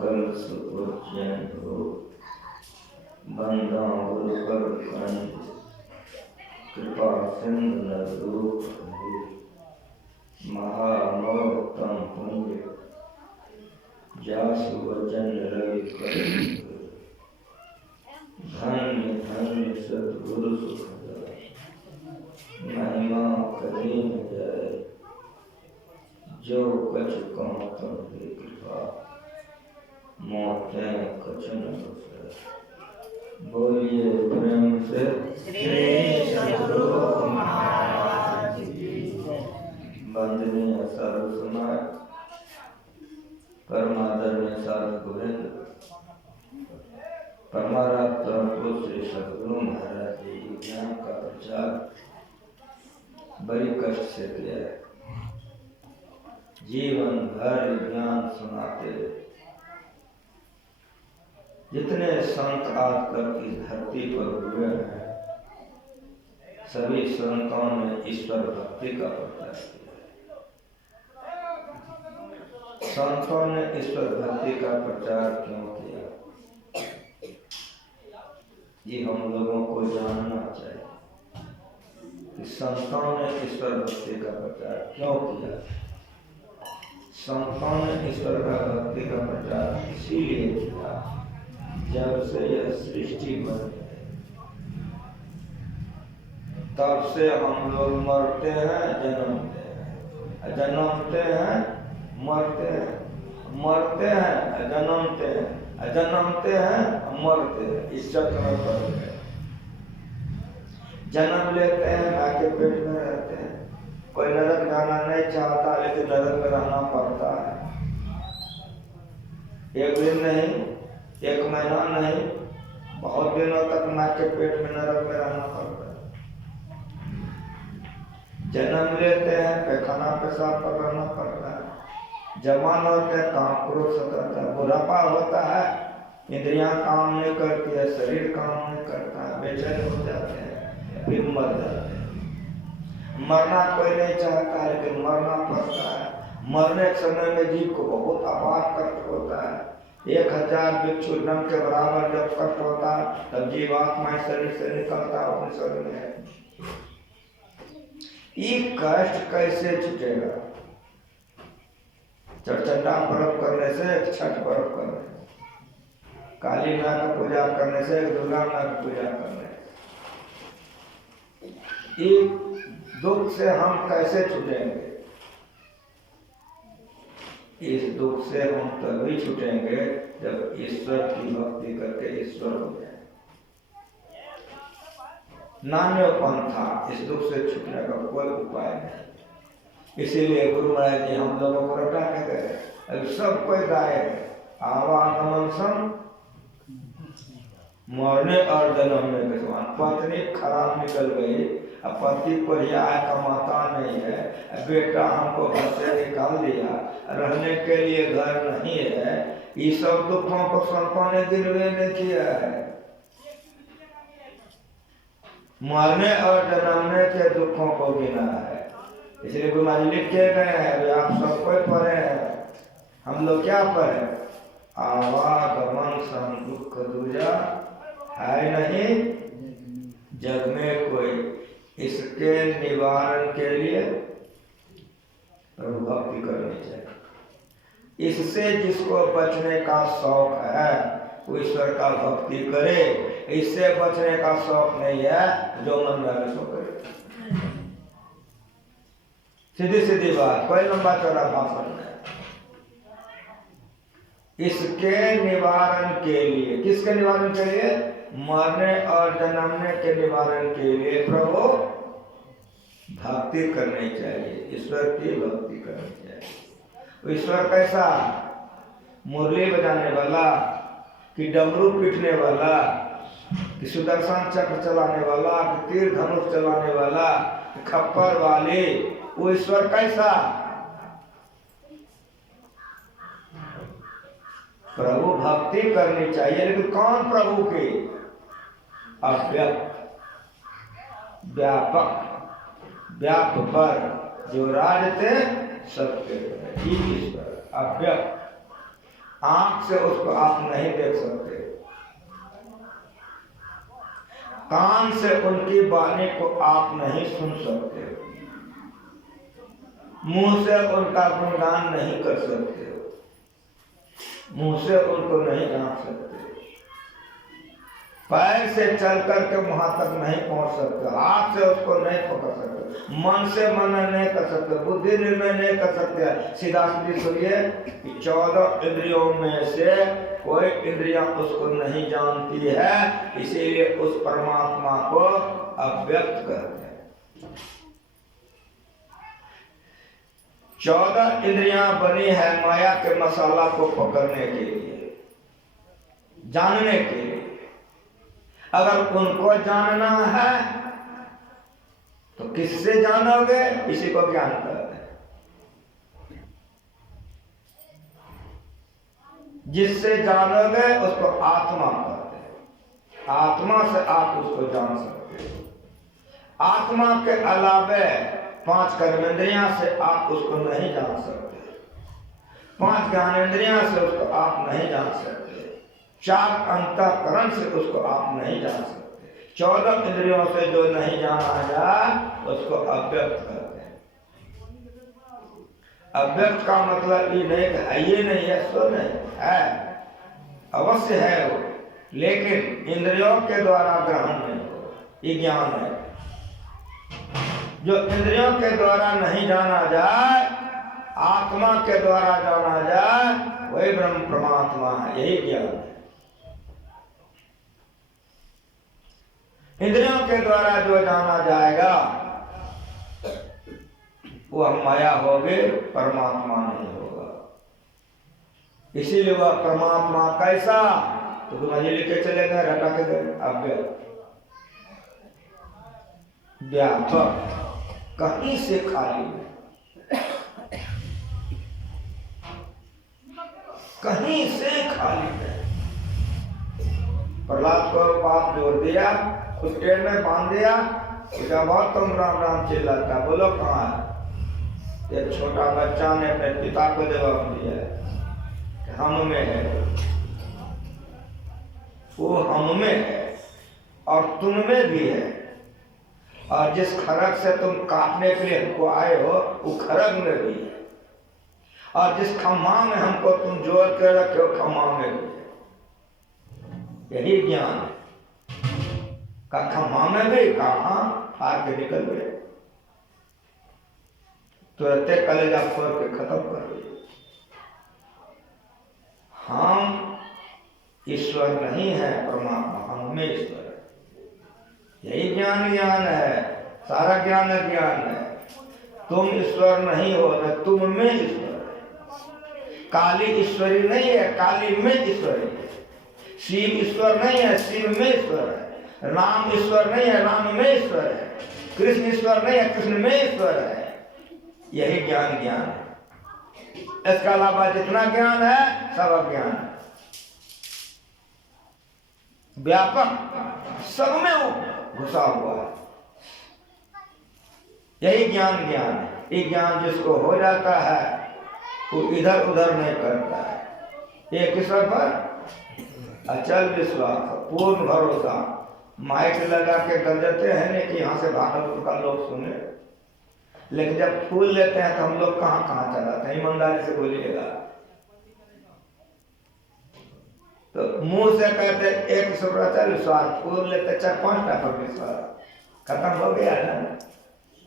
सकल सुउच्चैन हो बंदा गुरु कर कंज कृपा सिंधु नरूप महामोहतम पुण्य जासु वचन रवि कर धन्य धन्य सद्गुरु सुखदाय महिमा करीम जय जो कछ कहूँ तुम्हारी कृपा मोते कछ न होसै। बोलिए प्रेम से श्री सद्गुरु महाराज की। वंदनीय सर्व समाज परमादरणीय साधक वृंद, परमाराध्य परम पूज्य श्री सद्गुरु महाराज जी ज्ञान का प्रचार बड़ी कष्ट से किया है। जीवन भर ज्ञान सुनाते जितने संत आज तक इस धरती पर हुए हैं, सभी संतों ने ईश्वर भक्ति का प्रचार किया है। संतों ने ईश्वर भक्ति का प्रचार क्यों किया, ये हम लोगों को जानना चाहिए कि संतों ने ईश्वर भक्ति का प्रचार क्यों किया। संतों ने ईश्वर का भक्ति का प्रचार इसीलिए किया जब से यह सृष्टि बनी है तब से हम लोग मरते हैं जन्मते हैं, जन्मते हैं मरते हैं, मरते हैं जन्मते हैं, जन्मते हैं मरते हैं। इस चक्र में पड़ गए। जन्म लेते हैं, माँ के पेट में रहते हैं। कोई नरक जाना नहीं चाहता लेकिन नरक में रहना पड़ता है। एक दिन नहीं, एक महीना नहीं, बहुत दिनों तक माँ के पेट में नरक में रहना पड़ता है। जन्म लेते हैं, पैखाना पेशाब पर रहना पड़ता है। जवान होते हैं, काम क्रोध सताता है। बुढ़ापा होता है, इंद्रियां काम नहीं करती है, शरीर काम नहीं करता है, बेचैन हो जाते हैं, फिर मर जाते हैं। मरना कोई नहीं चाहता लेकिन मरना पड़ता है। मरने के समय में जीव को बहुत अपार कष्ट होता है। 1000 बिच्छू दम के बराबर जब कष्ट होता तब जीवात्मा शरीर से निकलता अपने शरीर में। ये कष्ट कैसे छूटेगा? चढ़चंडा व्रत करने से, छठ व्रत करने से, काली माँ की पूजा करने से, दुर्गा माँ की पूजा करने से। ये दुख से हम कैसे छूटेंगे? इस दुख से हम तभी छूटेंगे जब ईश्वर की भक्ति करके ईश्वर हो जाए। नान्य पंथा, इस दुख से छूटने का कोई उपाय नहीं। इसीलिए गुरु महाराज जी हम लोगों को रटा के गए। अभी सब कोई गाए आवागमन सम मरने और जन्मने के समान। पत्नी खराब निकल गई, अब पति परियाय कमाता नहीं है, बेटा हमको घर से निकाल दिया, रहने के लिए घर नहीं है। ये सब दुखों को संतों ने गिरवे नहीं किया है। मरने और जन्मने के दुखों को गिना है। इसलिए गुरु महाराज लिख के गए हैं, आप सब कोई पढ़े हैं, हम लोग क्या पढ़े? आवागमन सम दुख दूजा है नहीं जग में कोई। इसके निवारण के लिए प्रभु भक्ति करनी चाहिए। इससे जिसको बचने का शौक है वो ईश्वर का भक्ति करे। इससे बचने का शौक नहीं है, जो मन में सो करे। सीधी सीधी बात, कोई लंबा चौड़ा भाषण नहीं। इसके निवारण के लिए, किसके निवारण के लिए? मरने और जन्मने के निवारण के लिए प्रभु भक्ति करनी चाहिए, ईश्वर की भक्ति करनी चाहिए। ईश्वर कैसा? मुरली बजाने वाला, कि डमरू पीटने वाला, कि सुदर्शन चक्र चलाने वाला, कि तीर धनुष चलाने वाला, कि खप्पर वाले, वो ईश्वर कैसा? प्रभु भक्ति करनी चाहिए, लेकिन कौन प्रभु की? अव्यक्त, व्यापक, व्याप पर जो राजते सबके ईश्वर अव्यक्त। आंख से उसको आप नहीं देख सकते, कान से उनकी वाणी को आप नहीं सुन सकते, मुंह से उनका गुणगान नहीं कर सकते, मुंह से उनको नहीं जान सकते, पैर से चल करके वहां तक नहीं पहुंच सकते, हाथ से उसको नहीं पकड़ सकते, मन से मनन नहीं कर सकते, बुद्धि निर्णय नहीं कर सकते। सीधा सीधी सुनिए, 14 इंद्रियों में से कोई इंद्रियां उसको नहीं जानती है, इसीलिए उस परमात्मा को अव्यक्त करते हैं। 14 इंद्रियां बनी है माया के मसाला को पकड़ने के लिए, जानने के लिए। अगर उनको जानना है तो किससे जानोगे? इसी को ज्ञान कहते हैं। जिससे जानोगे उसको आत्मा कहते हैं। आत्मा से आप उसको जान सकते हो। आत्मा के अलावे 5 कर्मेंद्रियां से आप उसको नहीं जान सकते, 5 ज्ञानेंद्रियां से उसको आप नहीं जान सकते, 4 अंतःकरण से उसको आप नहीं जान सकते, 14 इंद्रियों से जो नहीं जाना जाए उसको अव्यक्त करते हैं। अव्यक्त का मतलब ये नहीं है ये नहीं है, सो नहीं है, अवश्य है वो, लेकिन इंद्रियों के द्वारा ग्रहण नहीं हो, ये ज्ञान है। जो इंद्रियों के द्वारा नहीं जाना जाए, आत्मा के द्वारा जाना जाए, वही ब्रह्म परमात्मा है, यही ज्ञान है। इंद्रियों के द्वारा जो जाना जाएगा वो हम माया होगे, परमात्मा नहीं होगा। इसीलिए वह परमात्मा कैसा, तो तुम अजय लिखे चले गए, रटा के गए, अव्यक्त, व्यापक, कहीं से खाली नहीं, कहीं से खाली नहीं। प्रहलाद को पाप जोड़ दिया, उस पेड़ में बांध दिया, उसका बहुत तुम राम राम चिल्लाता, बोलो कहाँ है? एक छोटा बच्चा ने अपने पिता को जवाब दिया, हम में है, वो हम में है और तुम में भी है, और जिस खरग से तुम काटने के लिए हमको आए हो वो खरग में भी है, और जिस खम्मा में हमको तुम जोड़ के रखे हो खम्मा में भी है। यही ज्ञान है। का खम्मा में भी कहा हार के निकल गए, तुरंत कलेजा फोड़ के खत्म कर दिए। हम ईश्वर नहीं है, परमात्मा हम में ईश्वर है। यही ज्ञान है, सारा ज्ञान है। तुम ईश्वर नहीं हो, न तुम में ईश्वर है। काली ईश्वरी नहीं है, काली में ईश्वरी है। शिव ईश्वर नहीं है, शिव में ईश्वर है। राम ईश्वर नहीं है, राम में ईश्वर है। कृष्ण ईश्वर नहीं है, कृष्ण में ईश्वर है। यही ज्ञान है। इसके अलावा जितना ज्ञान है सब अज्ञान है, व्यापक, सब में वो घुसा हुआ है। यही ज्ञान है। ये ज्ञान जिसको हो जाता है वो इधर उधर नहीं करता है। एक ईश्वर पर अचल विश्वास, पूर्ण भरोसा। माइक लगा के गरजते हैं नहीं कि यहाँ से भागवत का लोग सुने, लेकिन जब फूल लेते हैं तो हम लोग कहाँ कहाँ चलाते हैं, ईमानदारी से बोलिएगा। तो मुंह से कहते एक सुप्रचल विश्वास, फूल लेते 4-5 पर विश्वास, खत्म हो गया ना,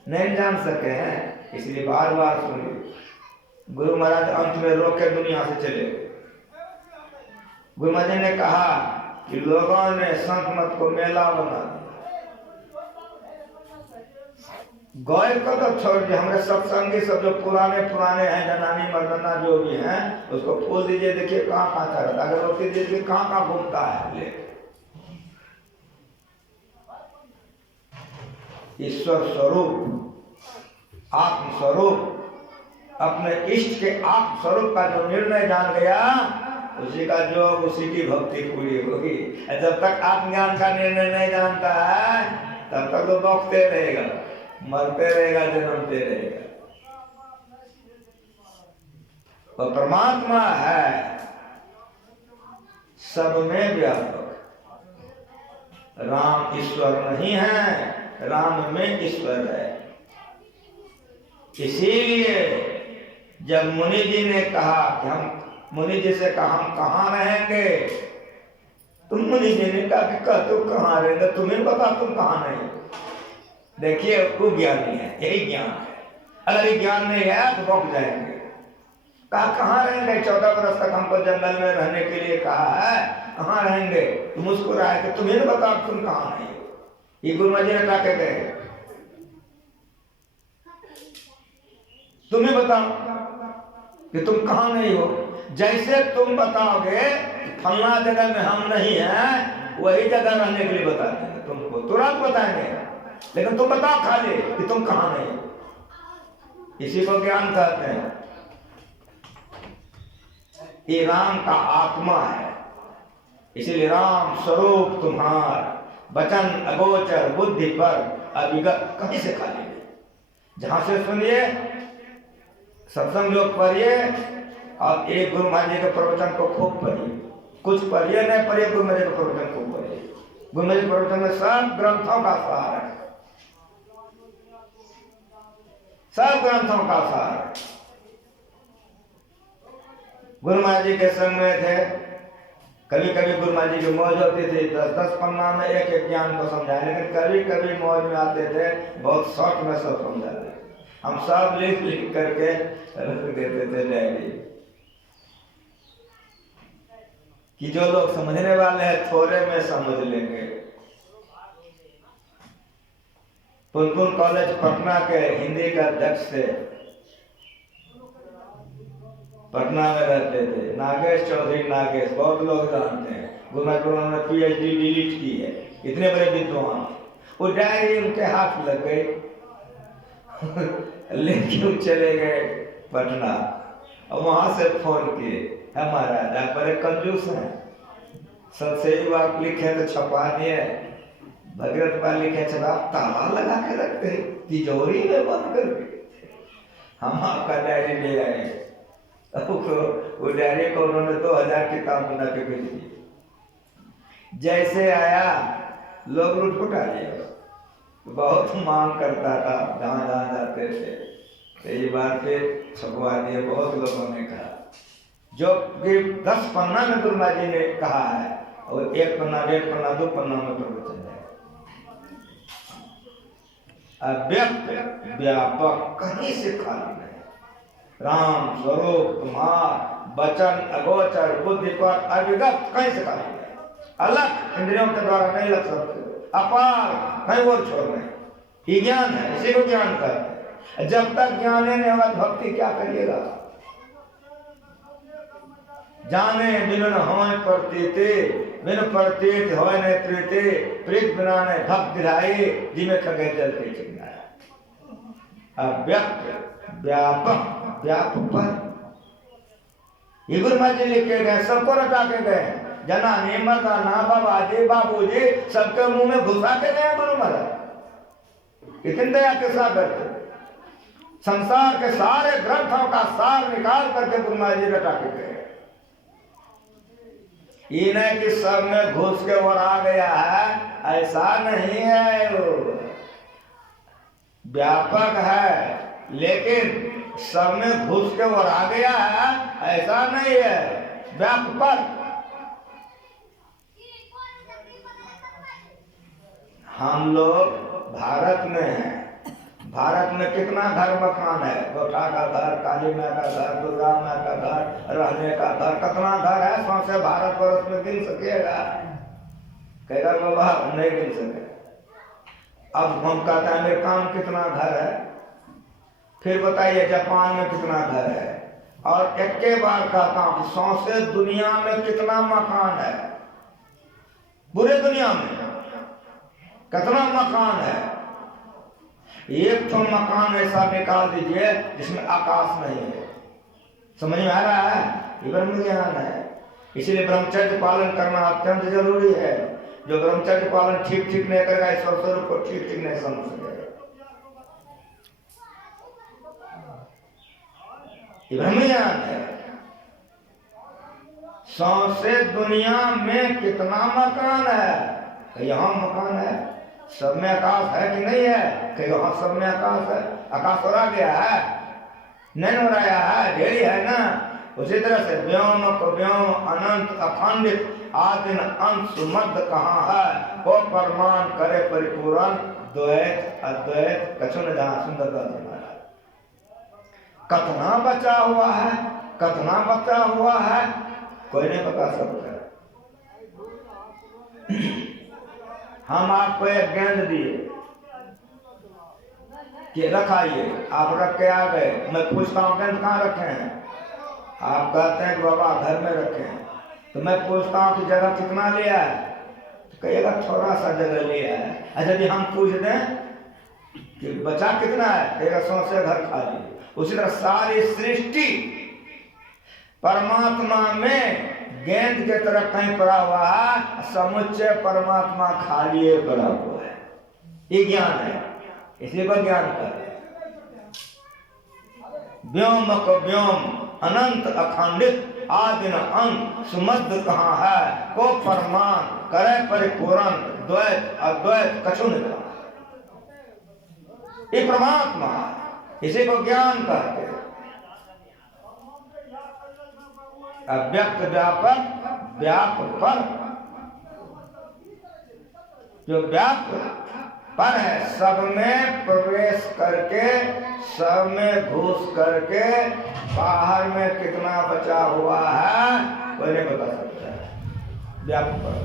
नहीं जान सके हैं। इसलिए बार बार सुनिए। गुरु महाराज अंत में रोक के दुनिया से चले गए। गुरु महाराज ने कहा कि लोगों ने संत मत को मेला बना दिया। गौर को तो छोड़ दिया, हमारे सत्संगी सब जो पुराने हैं, जनानी मर्दाना जो भी हैं, उसको फूल दीजिए, देखिए कहाँ कहाँ चढ़ता, अगर रोटी दीजिए कहाँ कहाँ घूमता है। ले ईश्वर स्वरूप, आत्म स्वरूप, अपने इष्ट के आत्म स्वरूप का जो निर्णय जान गया, उसी का योग, उसी की भक्ति पूरी होगी। जब तक आत्मज्ञान का निर्णय नहीं जानता है तब तक तो बौखते रहेगा, मरते रहेगा, जन्मते रहेगा। तो परमात्मा है सब में व्यापक। राम ईश्वर नहीं है, राम में ईश्वर है। इसीलिए जब मुनि जी ने कहा कि मुनि जी से कहा हम कहाँ रहेंगे, तुम मुनि जी ने कहा कि तुम कहाँ रहेंगे, तुम्हें बता तुम कहाँ नहीं। देखिए वो ज्ञानी है, यही ज्ञान है। अगर ये ज्ञान नहीं है तो भोग जाएंगे। कहाँ रहेंगे, 14 वर्ष तक हमको जंगल में रहने के लिए कहा है, कहाँ रहेंगे। तुम मुस्कुराए कि तुम्हें बता तुम कहाँ नहीं। ये गुरु जी ने कहा गए तुम्हें बताओ कि तुम कहाँ नहीं हो। जैसे तुम बताओगे फलना जगह में हम नहीं हैं, वही जगह रहने के लिए बता देंगे तुमको, तुरंत बताएंगे। लेकिन तुम बताओ खाली कि तुम कहाँ नहीं हो। इसी को ज्ञान कहते हैं। ये राम का आत्मा है। इसीलिए राम स्वरूप तुम्हार वचन अगोचर बुद्धि पर अभिगत कहीं से खाली। जहां से सुनिए सत्संग लोग पढ़िए और एक गुरु महाराज जी के प्रवचन को खूब पढ़िए। कुछ पढ़िए नहीं पढ़िए, गुरु महाराज के प्रवचन खूब पढ़िए। गुरु महाराज के प्रवचन में सब ग्रंथों का सार है, सब ग्रंथों का सार है। गुरु महाराज जी के संग में थे, कभी कभी गुरु महाराज जी की मौज होती थी, 10-10 पन्ना में एक एक ज्ञान को समझाए। लेकिन कभी कभी मौज में आते थे, बहुत शॉर्ट में सब समझाते। हम सब लिख लिख करके रख देते थे डायरी, कि जो लोग समझने वाले हैं थोड़े में समझ लेंगे। पुनपुन कॉलेज पटना के हिंदी का अध्यक्ष थे, पटना में रहते थे, नागेश चौधरी। नागेश बहुत लोग जानते हैं, गुरु ने PhD डिलीट की है, इतने बड़े विद्वान। वो डायरी उनके हाथ लग गई लेकिन चले गए पटना और वहां से फोन किए, हमारा आप बड़े कंजूस हैं, सब सही बात लिखे तो छपा दिए, भगीरथ पाल लिखे छपा ताला लगा के रखते तिजोरी में बंद करके। हम आपका डायरी ले आए, वो डायरी को उन्होंने 2000 किताब बना के भेज दी। जैसे आया लोग लूट फुटा लिए, बहुत मांग करता था, जहाँ जहाँ जाते थे। कई बार फिर छपवा दिए, बहुत लोगों ने कहा। जो 10 पन्ना में गुरु महाराज जी ने कहा है, और 1 पन्ना 1.5 पन्ना 2 पन्ना में प्रवचन है। अव्यक्त व्यापक कहीं से खाली नहीं। राम स्वरूप तुम्हार वचन अगोचर बुद्धि पर अभिगत कहीं से खाली नहीं। अलग इंद्रियों के द्वारा नहीं लग सकते, अपार कहीं और छोड़ नहीं। ये ज्ञान है, इसी को ज्ञान करते हैं। जब तक ज्ञान नहीं होगा भक्ति क्या करिएगा। जाने बिन होय प्रतीते, बिन प्रतीत होय न प्रीते, प्रीत बिना ने भक्त दिलाए, जिमे खगे जल के चिंगाया। अव्यक्त व्यापक व्यापक ये गुरु महाराज जी लिखे गए, सबको रटा के गए। जना नेमता ना बाबा जी बाबू जी सबके मुंह में घुसा के गए गुरु महाराज। इतनी दया के साथ करते, संसार के सारे ग्रंथों का सार निकाल करके गुरु महाराज जी रटा के गए। ये नहीं कि सब में घुस के और आ गया है, ऐसा नहीं है। वो व्यापक है, लेकिन सब में घुस के और आ गया है, ऐसा नहीं है। व्यापक हम लोग भारत में हैं। भारत में कितना घर मकान है, गोठा का घर, काली माँ का घर, दुर्गा माँ का घर, रहने का घर, कितना घर है। सौंसे भारत वर्ष में गिन सकेगा? कहेगा बाबा नहीं गिन सके। अब हम कहते हैं अमेरिका में कितना घर है, फिर बताइए जापान में कितना घर है। और एक के बार कहता हूँ कि सौंसे दुनिया में कितना मकान है, पूरे दुनिया में कितना मकान है। एक तो मकान ऐसा निकाल दीजिए जिसमें आकाश नहीं है। समझ में आ रहा है? ये ब्रह्म ज्ञान है। इसलिए ब्रह्मचर्य पालन करना अत्यंत जरूरी है। जो ब्रह्मचर्य पालन ठीक ठीक नहीं करेगा, ईश्वर स्वरूप को ठीक ठीक नहीं समझ सकेगा। ये ब्रह्म ज्ञान है। सौंसे दुनिया में कितना मकान है, यहाँ मकान है, सब में आकाश है कि नहीं है, कि यहाँ सब में आकाश है, आकाश हो रहा गया है, नहीं हो रहा है, ढेरी है ना। उसी तरह से व्योम को व्योम अनंत अखंडित आदि अंत सुमद्ध कहाँ है, वो प्रमाण करे परिपूर्ण द्वैत अद्वैत कछु न जहाँ सुंदरता तुम्हारा। कतना बचा हुआ है, कतना बचा हुआ है, कोई नहीं बता सकता। हम आपको एक गेंद दिए कि रखाइए, आप रख के आ गए, मैं पूछता हूँ गेंद कहाँ रखे हैं, आप कहते हैं कि बाबा घर में रखे हैं, तो मैं पूछता हूँ कि जगह कितना लिया है, तो कहिएगा थोड़ा सा जगह लिया है। अच्छा यदि हम पूछ दें कि बचा कितना है, कहेगा सौंसे घर खाली। उसी तरह सारी सृष्टि परमात्मा में गेंद के तरह कहीं पड़ा हुआ है, समुच्चय परमात्मा खाली पड़ा हुआ है। ये ज्ञान है, इसलिए को ज्ञान कर। व्योम को व्योम अनंत अखंडित आदि न अंत सुमद्ध कहाँ है, को प्रमाण करे परिपूर्ण द्वैत अद्वैत कछु न जाने। ये परमात्मा, इसी को ज्ञान कहते हैं। अव्यक्त व्यापक व्यापक पर, जो व्यापक पर है, सब में प्रवेश करके, सब में घुस करके, बाहर में कितना बचा हुआ है कोई नहीं बता सकता है। व्यापक पर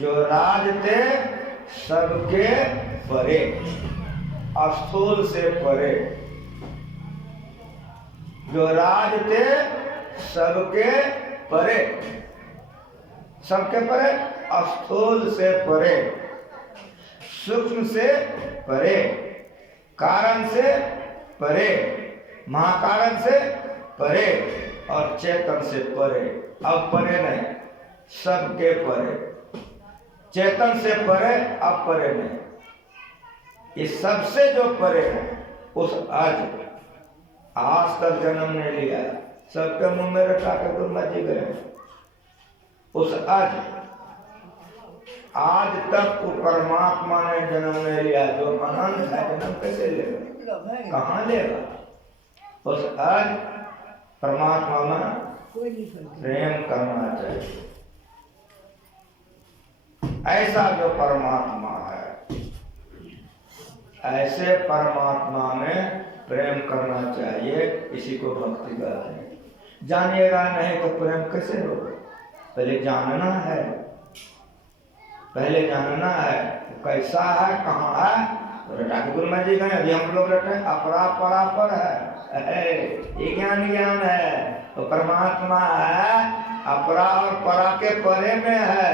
जो राजते सबके परे, स्थूल से परे, जो राजते सबके परे, सबके परे, स्थूल से परे, सूक्ष्म से परे, कारण से परे, महाकारण से परे और चेतन से परे। अब परे नहीं, सबके परे, चेतन से परे, अब परे नहीं। इस सबसे जो परे है, उस आज तक जन्म नहीं लिया, सबके मुंह में रखा के गुरु जी गए, उस आज तक वो परमात्मा ने जन्म नहीं लिया, जो अनंत है, जन्म कैसे लेगा, कहाँ लेगा। उस आज परमात्मा में प्रेम करना चाहिए। ऐसा जो परमात्मा है, ऐसे परमात्मा में प्रेम करना चाहिए, इसी को भक्ति कहते हैं। जानिएगा नहीं तो प्रेम कैसे होगा, पहले जानना है, पहले जानना है कैसा है, कहाँ है। तो रटा के गुरु जी गए, अभी हम लोग रटे अपरा परा पर है, ये ज्ञान ज्ञान है। तो परमात्मा है, अपरा और परा के परे में है।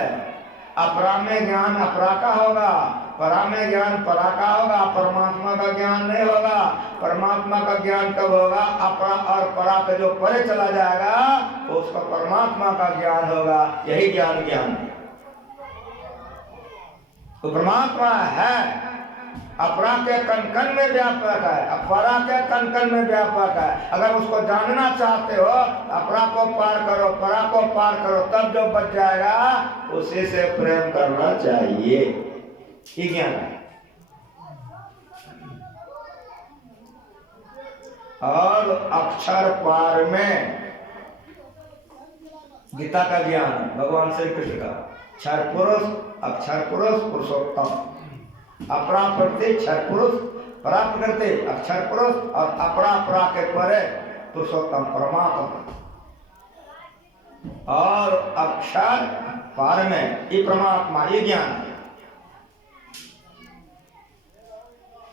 अपरा में ज्ञान अपरा का होगा, परा में ज्ञान परा का होगा, परमात्मा का ज्ञान नहीं होगा। परमात्मा का ज्ञान कब होगा, अपरा और परा का जो परे चला जाएगा, तो उसका परमात्मा का ज्ञान होगा। यही ज्ञान ज्ञान है। तो परमात्मा है, अपरा के कण कण में व्यापक है, अपरा के कण कण में व्यापक है। अगर उसको जानना चाहते हो, अपरा को पार करो, परा को पार करो, तब जो बच जाएगा, उसी से प्रेम करना चाहिए। ये ज्ञान है। और अक्षर पार में गीता का ज्ञान है, भगवान श्री कृष्ण का। क्षर पुरुष, अक्षर पुरुष, पुरुषोत्तम। अपरा प्रति क्षर पुरुष, परा प्रकृति अक्षर पुरुष, और अपरा परा के परे पुरुषोत्तम परमात्मा। और अक्षर पार में ये परमात्मा, ये ज्ञान है।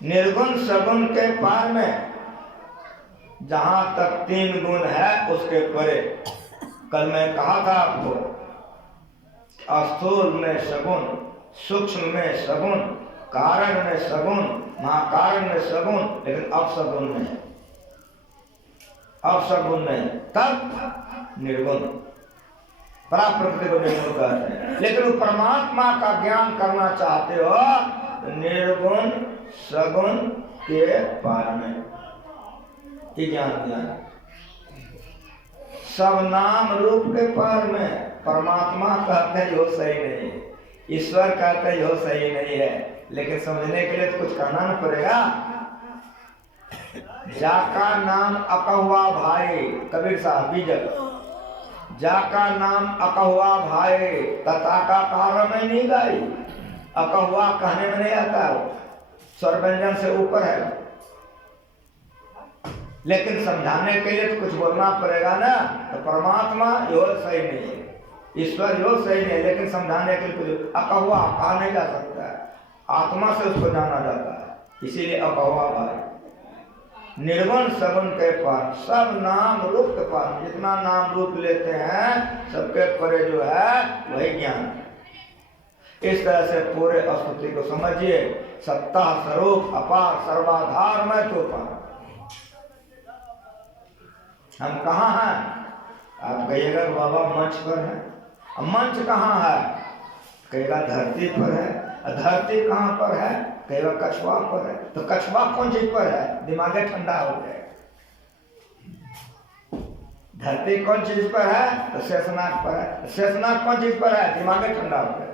निर्गुण सगुण के पार में जहां तक 3 गुण है, उसके परे। कल मैं कहा था आपको, स्थूल में सगुण, सूक्ष्म में सगुण, कारण में सगुण, महाकारण में सगुण, लेकिन अपसगुण नहीं, अपसगुण नहीं, तब निर्गुण। परा प्रकृति को निर्गुण कहते हैं। लेकिन वो परमात्मा का ज्ञान करना चाहते हो, निर्गुण सगुण के पार में, ये ज्ञान ज्ञान। सब नाम रूप के पार में। परमात्मा कहते हैं यो सही नहीं है, ईश्वर कहते हैं यो सही नहीं है, लेकिन समझने के लिए तो कुछ कहना न पड़ेगा। जाका नाम अकहुआ भाई, कबीर साहब बीजल, जाका नाम अकहुआ भाई तथा का कारण में नहीं गाई। अकहुआ कहने में नहीं आता, स्वर व्यंजन से ऊपर है, लेकिन समझाने के लिए तो कुछ बोलना पड़ेगा ना। तो परमात्मा यो सही नहीं है, ईश्वर यो सही नहीं है, लेकिन समझाने के लिए कुछ अकहुआ कहा नहीं जा सकता है, आत्मा से उसको जाना जाता है, इसीलिए अकहुआ भाई। निर्गुण सगुण के पार, सब नाम रूप के पार, जितना नाम रूप लेते हैं सबके परे जो है वही ज्ञान। इस तरह से पूरे स्तुति को समझिए। सत्ता स्वरूप अपार सर्वाधार में तो पार। हम कहाँ हैं? आप कहिएगा बाबा मंच पर है। अब मंच कहाँ है? कहेगा धरती पर है। धरती कहाँ पर है? कहेगा कछुआ पर है। तो कछुआ कौन चीज पर है? दिमाग ठंडा हो जाए। धरती कौन चीज पर है? तो शेषनाग पर है। शेषनाग कौन चीज पर है? दिमाग ठंडा हो जाए।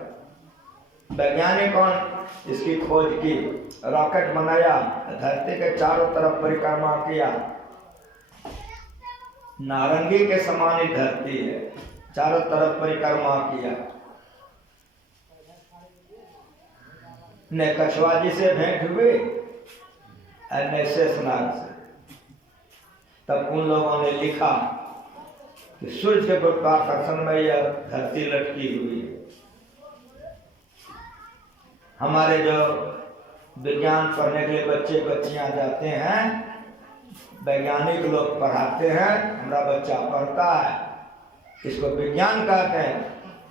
वैज्ञानिक कौन इसकी खोज की, रॉकेट बनाया, धरती के चारों तरफ परिक्रमा किया। नारंगी के समान ही धरती है, चारों तरफ परिक्रमा किया। न कछुआ जी से भेंट हुई और न शेषनाग से। तब उन लोगों ने लिखा कि सूर्य के गुरुत्वाकर्षण में यह धरती लटकी हुई है। हमारे जो विज्ञान पढ़ने के लिए बच्चे बच्चियां जाते हैं, वैज्ञानिक लोग पढ़ाते हैं, हमारा बच्चा पढ़ता है, इसको विज्ञान कहते हैं,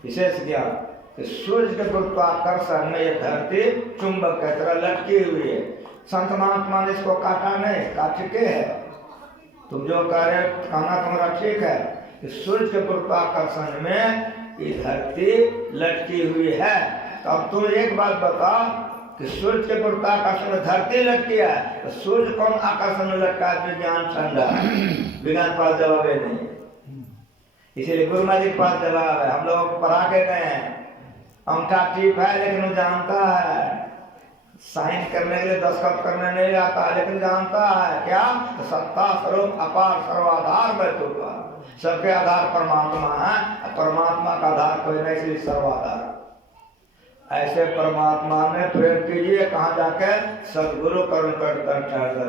विशेष ज्ञान। कि सूर्य के गुरुत्वाकर्षण में यह धरती चुंबक की तरह लटकी हुई है। संत महात्मा ने इसको काटा नहीं, काट के है। तुम जो कह रहे कहना तुम्हारा ठीक है कि सूर्य के गुरुत्वाकर्षण में ये धरती लटकी हुई है। तो अब तुम एक बात बताओ कि सूर्य के गुरुत्वाकर्षण में धरती लटकी है, तो सूर्य कौन आकर्षण में लटका है? विज्ञान ठंडा, विज्ञान पास जवाब नहीं। इसीलिए गुरु महाराज के पास जवाब है। हम लोग पढ़ा के गए हैं, अंगूठा टिप है लेकिन वो जानता है, साइन करने के लिए दस्तखत करने नहीं आता, लेकिन जानता है क्या? तो सत्ता स्वरूप अपार सर्वाधार में तो सबके आधार परमात्मा है। परमात्मा का आधार कोई नहीं, इसलिए सर्वाधार। ऐसे परमात्मा में प्रेम कीजिए, कहाँ जाकर? सदगुरु करुण कर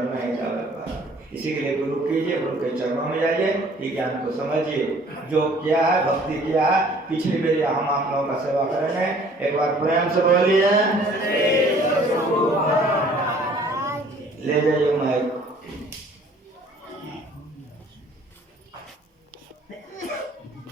में ही जाकर। इसी के लिए गुरु कीजिए, गुरु के चरणों में जाइए, ये ज्ञान को समझिए। जो किया है, भक्ति किया है, पिछली बेरी हम आप लोगों का सेवा करेंगे। एक बार प्रेम से बोलिए, ले जाइए माइक।